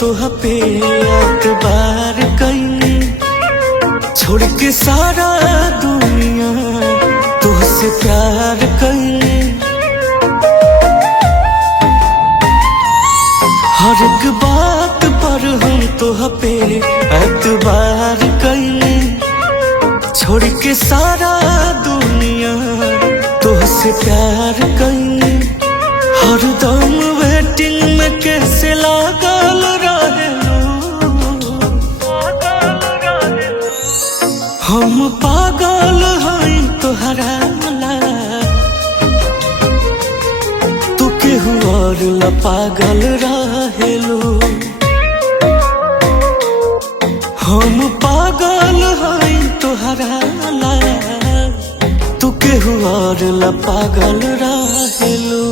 तोह पे एतबार कैनी, छोड़ के सारा दुनिया तुझसे प्यार कैनी। हर एक बात पर हम तोह पे एतबार कैनी, छोड़ के सारा दुनिया तुझसे प्यार कैनी। हर दम वेटिंग में कैसे लागल रहेलू, हम पागल हई तोहरा ला, तू केहू और ला पागल रहेलू। हम पागल हई तोहरा ला, तू केहू और ला पागल रहेलू।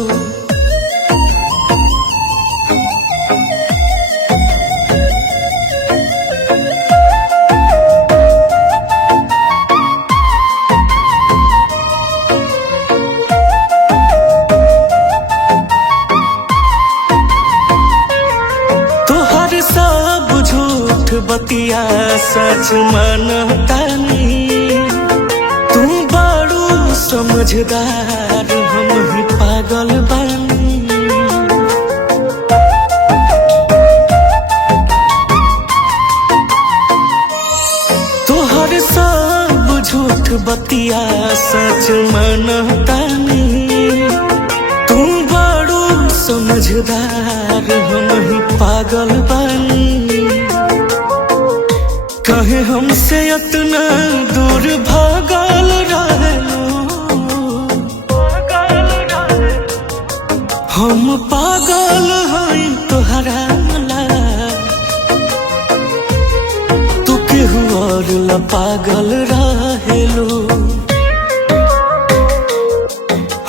सब झूठ बतिया सच मनतानी, तू बड़ू समझदार हम ही पागल बानी। तोहर सब झूठ बतिया सच मनतानी, तू बड़ू समझदार हम ही पागल बानी। कहे हमसे इतना दूर भागल रहेलू, हम पागल हई तोहरा ला, तू केहू और ला पागल रहेलू।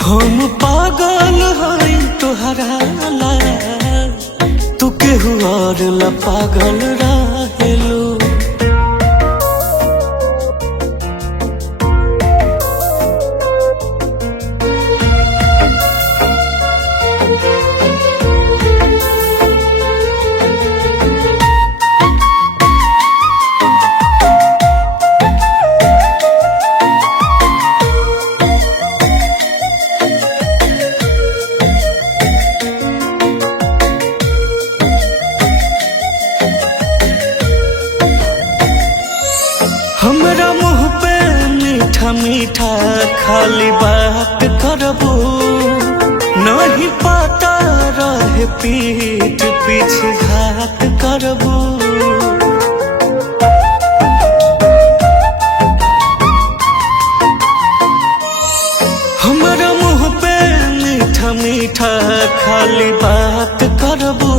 हम पागल हई तोहरा ला, तू केहू और ला पागल रहेलू। हमरा मुँह पे मीठा मीठा खाली बात करबो, नहीं पता रहे पीठ पीछे घात करबो। हमरा मुँह पे मीठा मीठा खाली बात करबो,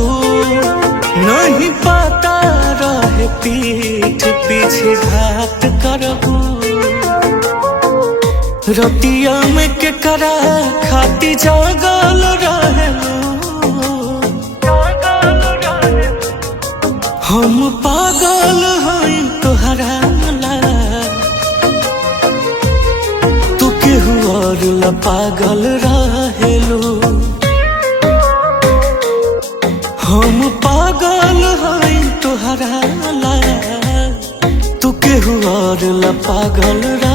नहीं पता रहे पीठ पीछे घात करबो। रतिया में के करा खाती जागल रहेलू, हम पागल हई तोहरा ला, तू केहू और ला पागल रहेलू। हम पागल हई तोहरा ला, तू केहू और ला पागल रहेलू।